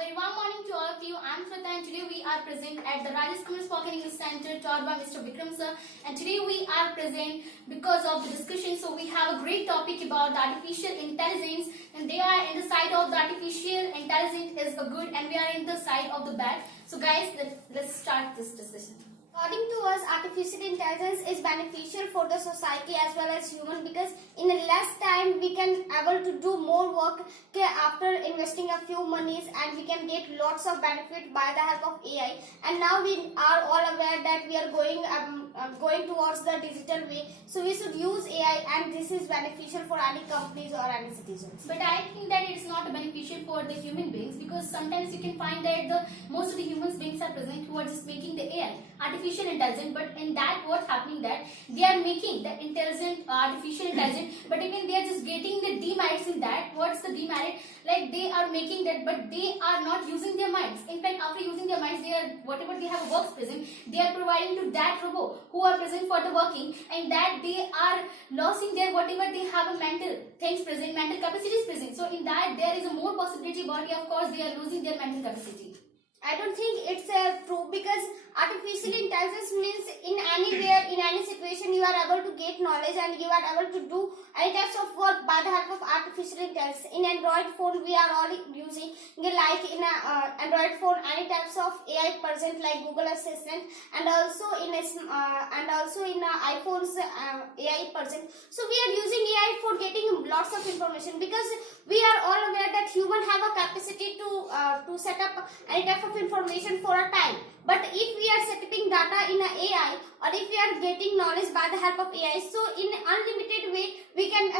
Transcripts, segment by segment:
very warm morning to all of you. I'm Shweta and today we are present at the Rajesh Kumar Spoken English Center taught by Mr. Vikram sir. And today we are present because of the discussion. So we have a great topic about the artificial intelligence, and they are in the side of the artificial intelligence is a good and we are in the side of the bad. So guys, let's start this discussion. According to us, artificial intelligence is beneficial for the society as well as human, because in less time we can able to do more work after investing a few monies, and we can get lots of benefit by the help of AI. And now we are all aware that we are going towards the digital way, so we should use AI, and this is beneficial for any companies or any citizens. But I think that it is not beneficial for the human beings, because sometimes you can find that most of the human beings are present who are just making the AI artificial intelligence, but in that what's happening that they are making the intelligent artificial intelligence, but even they are just getting the demerits in that. What's the demerit? Like they are making that, but they are not using their minds. In fact, after using their minds, they are whatever they have works present, they are providing to that robot who are present for the working, and that they are losing their whatever they have a mental things present, mental capacities present. So in that there is a more possibility, but of course they are losing their mental capacity. I don't think it's true, because artificial intelligence means in anywhere, in any situation, you are able to get knowledge and you are able to do any types of work by the help of artificial intelligence. In Android phone, we are all using, like in Android phone, any types of AI present like Google Assistant, and also in iPhones AI present. So we are using AI for getting lots of information, because we are all aware that human have a capacity to set up any type of information for a time. But if we are setting data in a AI, or if we are getting knowledge by the help of AI, so in unlimited way we can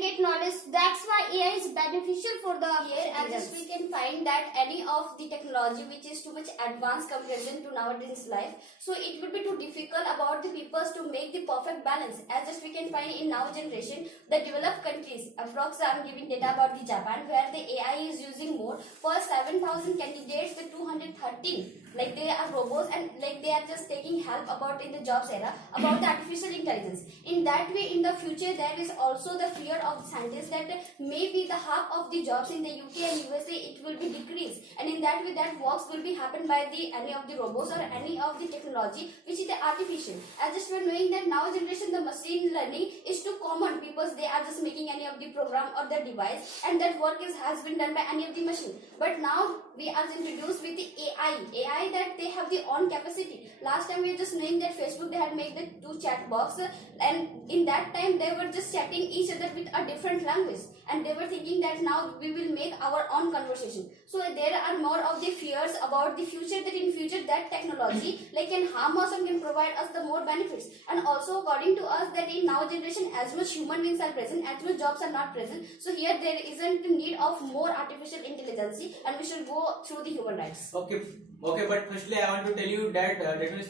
get knowledge. That's why AI is beneficial for the here. And just we can find that any of the technology which is too much advanced comparison to nowadays life, so it will be too difficult about the peoples to make the perfect balance. As just we can find in now generation, the developed countries, approx I'm giving data about the Japan, where the AI is using more. For 7,000 candidates, the 213 like they are robots, and like they are just taking help about in the jobs era about the artificial intelligence. In that way, in the future there is also the fear of the scientists that maybe the half of the jobs in the UK and USA it will be decreased, and in that way that works will be happen by the any of the robots or any of the technology which is the artificial. As just we're knowing that now generation the machine learning is too common, because they are just making any of the program or the device, and that work has been done by any of the machine. But now we are introduced with the AI that they have their own capacity. Last time we were just knowing that Facebook they had made the 2 chat box, and in that time they were just chatting each other with a different language, and they were thinking that now we will make our own conversation. So there are more of the fears about the future, that in future that technology like can harm us and can provide us the more benefits. And also according to us that in now generation as much human beings are present, as much jobs are not present, so here there isn't the need of more artificial intelligence, and we should go through the human rights. Okay, but firstly I want to tell you that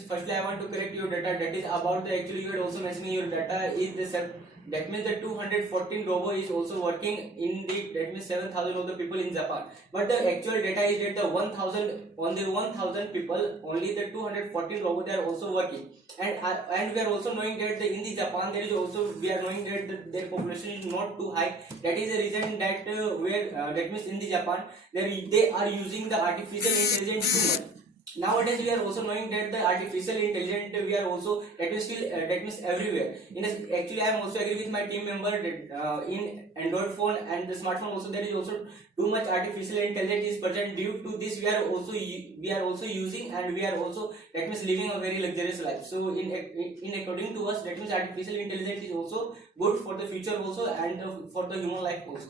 firstly I want to correct your data. That is about the actually you are also mentioning your data is the that means the 214 robot is also working in the, that means 7,000 of the people in Japan. But the actual data is that the 1,000 people only the 214 robots they are also working. And we are also knowing that in the Japan there is also we are knowing that their population is not too high. That is the reason that that means in the Japan they are using the artificial intelligence too much. Nowadays we are also knowing that the artificial intelligence we are also that means everywhere. Actually I am also agree with my team member that in Android phone and the smartphone also there is also too much artificial intelligence is present. Due to this we are also using, and we are also that means living a very luxurious life. So in according to us that means artificial intelligence is also good for the future also, and for the human life also.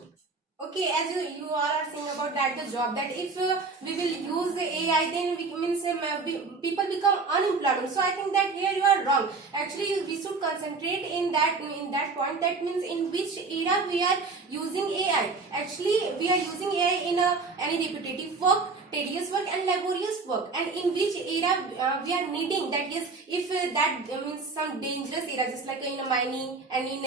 Okay, as you are saying about that the job, that if we will use the AI, then people become unemployed. So I think that here you are wrong. Actually, we should concentrate in that point. That means in which era we are using AI. Actually, we are using AI in any repetitive work tedious work and laborious work, and in which era we are needing that. Yes, if that means some dangerous era, just like in a mining and in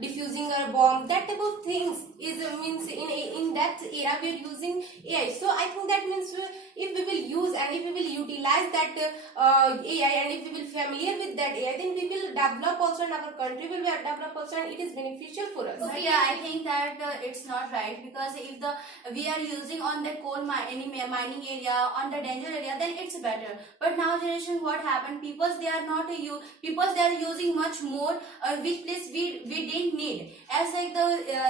diffusing a bomb, that type of things is means in that era we are using AI. So I think that means if we will use and if we will utilize that AI, and if we will familiar with that AI, then we will develop also, and our country will be developed also, and it is beneficial for us. Okay, yeah, I think that it's not right, because if we are using on the any mining area, on the danger area, then it's better. But now generation, what happened? People they are not they are using much more, which place we didn't need. As like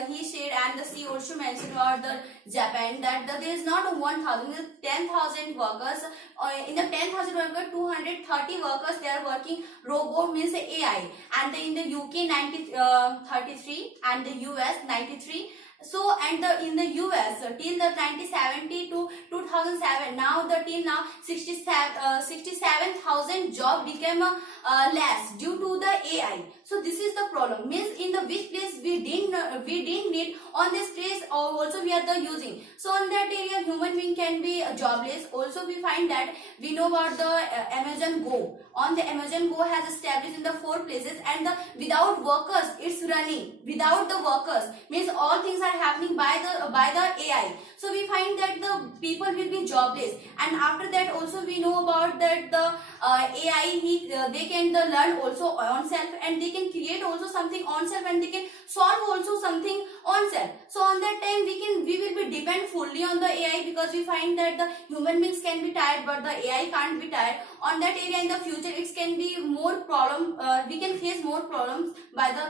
he said, and the C also mentioned about the Japan, that there is not 1,000, 10,000 workers. In the 10,000 workers, 230 workers they are working robot, means AI, and in the UK 33, and the US 93. So, and in the US till the 1970 to 2007, now till now 67,000 job became less due to the AI. So this is the problem. Means in the which place we didn't need, on this place also we are the using. So on that area human being can be jobless. Also we find that we know about the Amazon Go. On the Amazon Go has established in the 4 places, and without workers it's running. Without the workers means all things are happening by the AI. So we find that the people will be jobless, and after that also we know about that the AI they can learn also on self, and they can create also something on self, and they can solve also something on self. So on that time we will be depend fully on the AI, because we find that the human beings can be tired but the AI can't be tired. On that area in the future it can be more problem, we can face more problems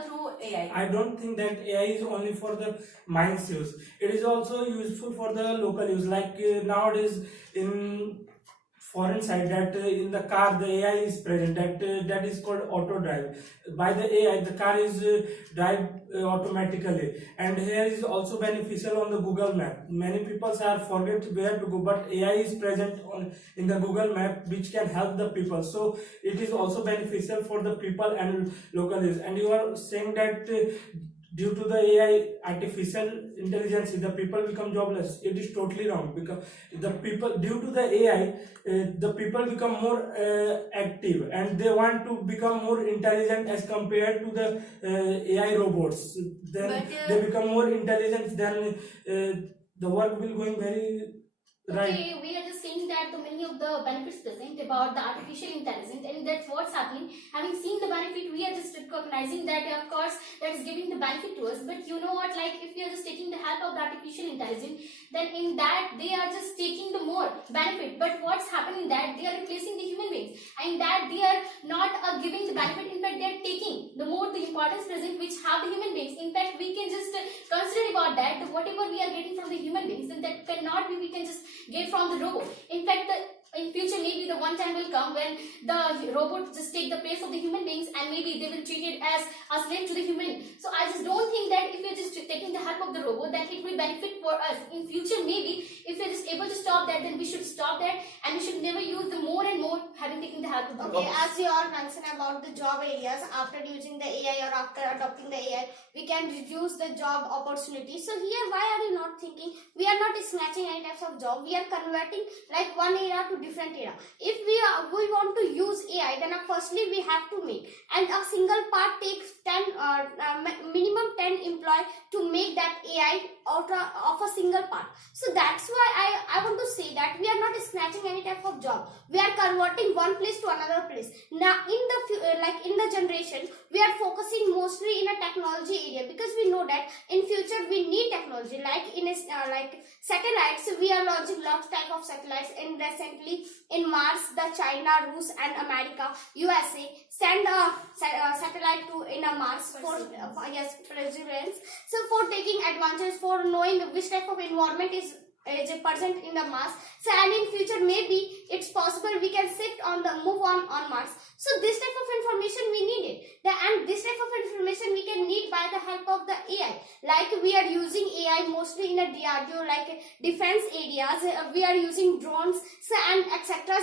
through AI. I don't think that AI is only for the mines use. It is also useful for the local use. Like nowadays in foreign side, that in the car the AI is present. That is called auto drive. By the AI, the car is drive automatically. And here is also beneficial on the Google Map. Many people are forget where to go, but AI is present in the Google Map, which can help the people. So it is also beneficial for the people and local use. And you are saying that due to the AI, artificial intelligence, the people become jobless. It is totally wrong, because the people, due to the AI, the people become more active, and they want to become more intelligent as compared to the AI robots. Then they become more intelligent, then the work will going very right. Okay, we are just saying that the many of the benefits present about the artificial intelligence, and that's what's happening. Having seen the benefit, we are just recognizing that of course that is giving the benefit to us. But you know what, like if we are just taking the help of the artificial intelligence, then in that they are just taking the more benefit. But what's happening that they are replacing the human beings, and that they are not giving the benefit. In fact, they are taking the more the importance present which have the human beings. In fact, we can just consider about that whatever we are getting from the human beings, then that cannot be we can just get from the robot. In fact, in future maybe the one time will come when the robot just take the place of the human beings, and maybe they will treat it as a slave to the human. So I just don't think that if you're just taking the help of the robot, that it will benefit for us. In future maybe if you're just able to stop that, then we should stop that, and we should never use the more and more having taken the help of the Okay, robot. as you all mentioned about the job areas, after using the AI or after adopting the AI, we can reduce the job opportunity. So here, why are you not thinking? We are not snatching any types of job. We are converting like one era to different era. If we want to use AI, then firstly we have to make, and a single part takes 10 minimum 10 employee to make that AI out of a single part. So that's why I want to say that we are not snatching any type of job. We are converting one place to another place. Now in the generation, we are focusing mostly in a technology area, because we know that in future we need technology. Like in like satellites, we are launching lots type of satellites. And recently in Mars, the China, Rus and America, USA send a satellite to in a Mars for perseverance. So for taking advantage, for knowing which type of environment is present in the Mars. So and in future maybe it's possible we can move on Mars. So this type of information we need it. And this type of information we can need by the help of the AI. Like we are using AI mostly in a DRDO, like defense areas. We are using drones, so and etc.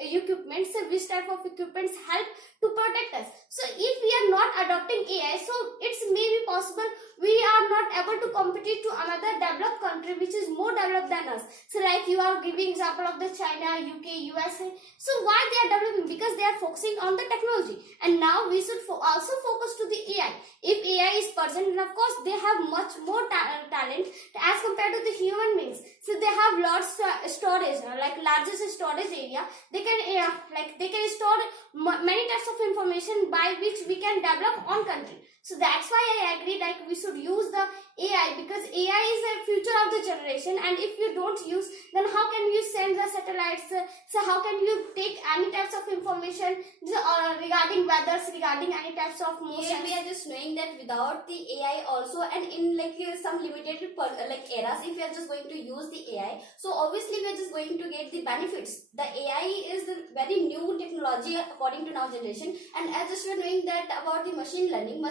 equipment. So which type of equipments help to protect us. So if we are not adopting AI, so it's maybe possible we are not able to compete to another developed country which is more developed developed than us. So like you are giving example of the China, UK, USA. So why they are developing? Because they are focusing on the technology. And now we should also focus to the AI. If AI is present, then of course they have much more talent as compared to the human beings. So they have lots of storage, like largest storage area. They can store many types of information by which we can develop on country. So that's why I agree like we should use the AI, because AI is the future of the generation, and if you don't use, then how can you send the satellites? So how can you take any types of information regarding weathers, regarding any types of Here motions? we are just knowing that without the AI also, and in like some limited eras, if we are just going to use the AI, so obviously we are just going to get the benefits. The AI is the very new technology according to now generation, and as just we are knowing that about the machine learning,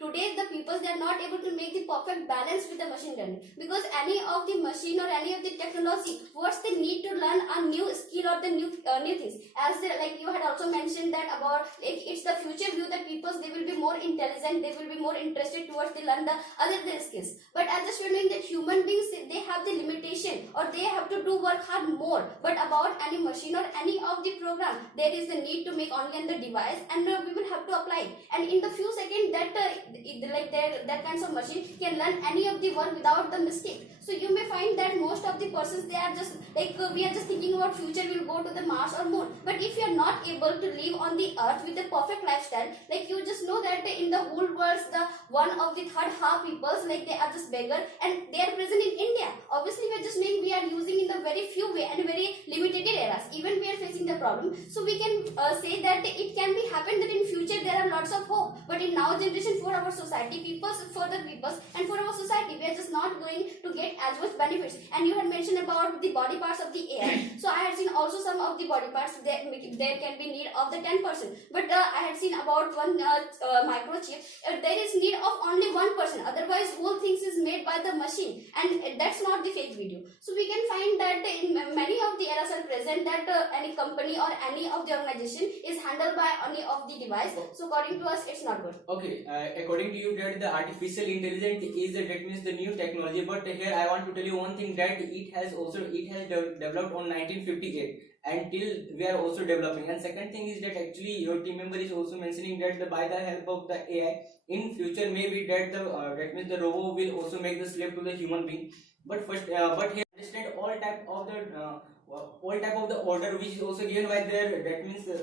today the people, they are not able to make the perfect balance with the machine learning, because any of the machine or any of the technology, what's the need to learn a new skill or the new things, as like you had also mentioned that about like it's the future view that people, they will be more intelligent, they will be more interested towards they learn the other their skills. But as just knowing that human beings, they have the limitation or they have to do work hard more, but about any machine or any of the program, there is the need to make only on the device, and we will have to apply it, and in the few seconds that that kinds of machine can learn any of the work without the mistake. So you may find that most of the persons, they are just like we are just thinking about future, we'll go to the Mars or moon, but if you are not able to live on the earth with a perfect lifestyle, like you just know that in the whole world, the one of the third half peoples, like they are just beggar, and they are present in India. Obviously we are just knowing we are using in the very few way and very limited areas, even we are facing the problem. So we can say that it can be happen that in future there are lots of hope, but in now generation, for our society, peoples, for the peoples and for our society, we are just not going to get as much benefits. And you had mentioned about the body parts of the AI. So I had seen also some of the body parts, there can be need of the 10%, but I had seen about one microchip, there is need of only 1%, otherwise whole things is made by the machine, and that's not the fake video. So we can find that in many of the eras are present that any company or any of the organization is handled by any of the device. So according to us, it's not good. Okay, according to you that the artificial intelligence is that means the new technology, but here I want to tell you one thing, that it has developed on 1958 until we are also developing. And second thing is that actually your team member is also mentioning that by the help of the AI in future maybe that means the robot will also make the slave to the human being. But first but here understand all type of the order which is also given by their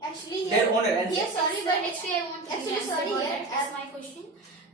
Actually their here, owner. And yes, sorry, but Actually, I want to Actually, sorry, here, as my question.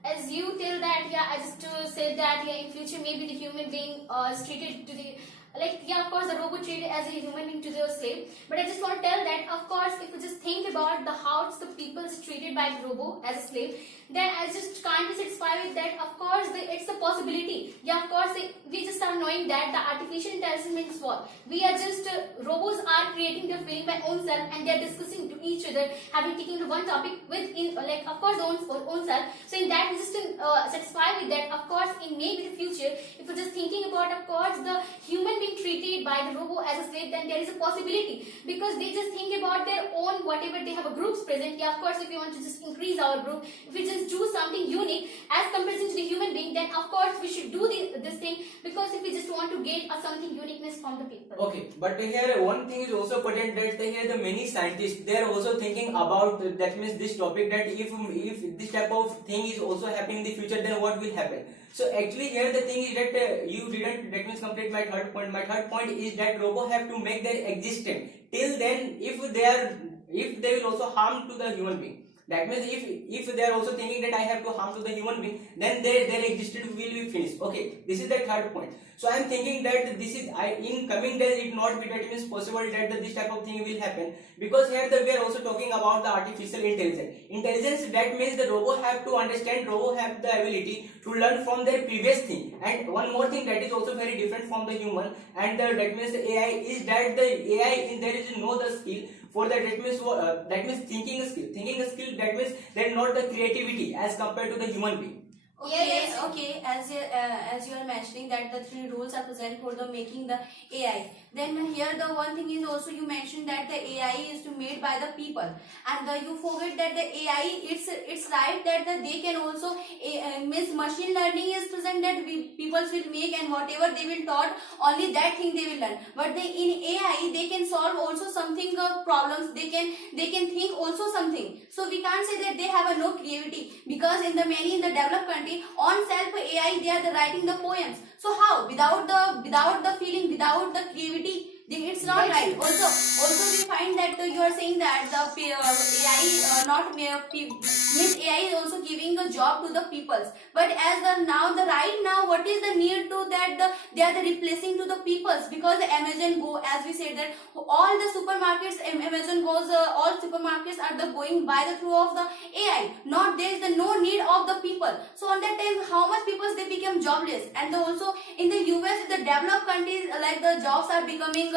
As you tell that, I just said that, in future maybe the human being is treated to the, of course the robot treated as a human being to their slave. But I just want to tell that, of course, if you just think about how the people is treated by the robot as a slave, then I just can't be satisfied with that. Of course, it's a possibility. Of course, we just are knowing that the artificial intelligence means what? We are just, robots are creating their feeling by own self, and they are discussing to each other, having taken the one topic within, of course, the own self. So in that, we just satisfied with that. Of course, in maybe the future, if we're just thinking about, of course, the human being treated by the robot as a slave, then there is a possibility, because they just think about their own, whatever they have a groups present. Of course, if we want to just increase our group, if we just do something unique as comparison to the human being, then of course we should do this thing, because if we just want to gain something uniqueness from the people. okay, but here one thing is also potent, that here the many scientists, they are also thinking about that means this topic, that if this type of thing is also happening in the future, then what will happen. So actually here the thing is that you didn't, that means complete my third point. My third point is that robots have to make their existence. Till then, if they will also harm to the human being, that means if they are also thinking that I have to harm to the human being, then their existence will be finished. Okay, this is the third point. So I am thinking that this is, in coming days it not be that it is possible that this type of thing will happen, because here we are also talking about the artificial intelligence. That means the robot have to understand, robot have the ability to learn from their previous thing. And one more thing that is also very different from the human, and that means the AI is that the AI there is no the skill for that means thinking skill. That means there is not the creativity as compared to the human being. Okay. As you are mentioning that the 3 rules are present for the making the AI. Then here the one thing is also you mentioned that the AI is to made by the people, and you forget that the AI it's right that they can also means machine learning is present that people will make, and whatever they will taught only that thing they will learn. But in AI they can solve also something problems. They can think also something. So we can't say that they have a no creativity, because in the developed country on self AI they are writing the poems. So how without the feeling, without the creativity, it's not right. Also we find that you are saying that the AI not means AI is also giving a job to the peoples. But as right now what is the need to that they are replacing to the peoples, because the Amazon Go, as we said that all the supermarkets Amazon goes all supermarkets are going by the through of the AI. Not there is no need of the people. So on that time how much people they become jobless. And also in the US, the developed countries, like the jobs are becoming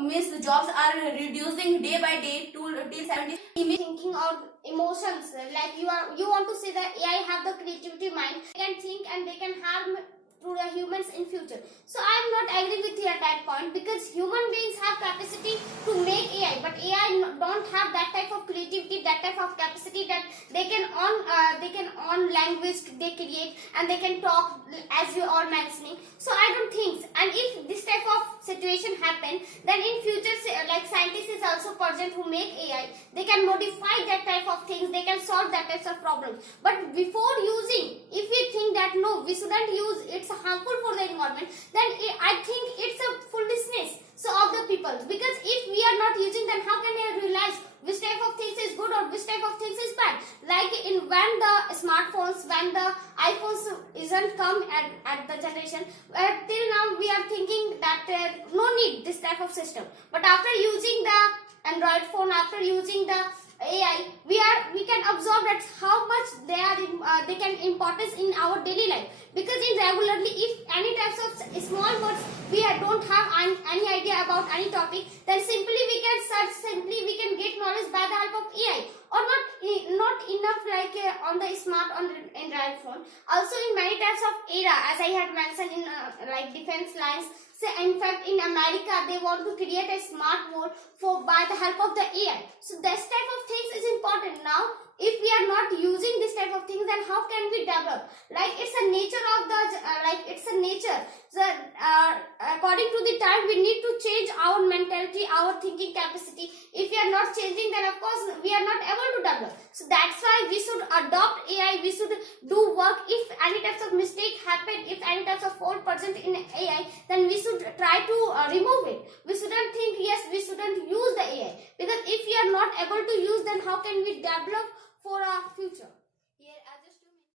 means the jobs are reducing day by day till 70. Thinking of emotions, like you want to say that AI have the creativity mind, they can think and they can harm to the humans in future. So I am not agree with you at that point, because human beings have capacity to make AI, but AI don't have that type of creativity, that type of capacity that they can on language they create, and they can talk as you are mentioning. So I don't think, and if this type of situation happen, then in future like scientists is also present who make AI, they can modify that type of things, they can solve that types of problems. But before using, if we think that no, we shouldn't use, it's harmful for the environment, then I think it's a foolishness of the people. Because if we are not using, then how can we realize which type of things is good or which type of things is bad? Like when the smartphones, when the iPhones isn't come at the generation, till now we are thinking that no need this type of system. But after using the Android phone, after using the AI, we can observe that how much they can importance in our daily life. Because in regularly, if any types of small words we don't have any idea about any topic, then simply we can search, simply we can get knowledge by the help of AI. Or not enough like on the Android phone. Also in many types of era, as I had mentioned in like defense lines. So in fact in America they want to create a smart world by the help of the AI. So this type of things is important. Now if we are not using this type of things, then how can we develop? Like it's a nature of the it's a nature. So according to the time we need to change our mentality, our thinking capacity. If we are not changing, then of course we are not able to develop. So that's why we should adopt AI, we should do work. If any types of mistake happen, if any types of fault present in AI, then we should try to remove it. We shouldn't think yes, we shouldn't use the AI, because if we are not able to use, then how can we develop for our future?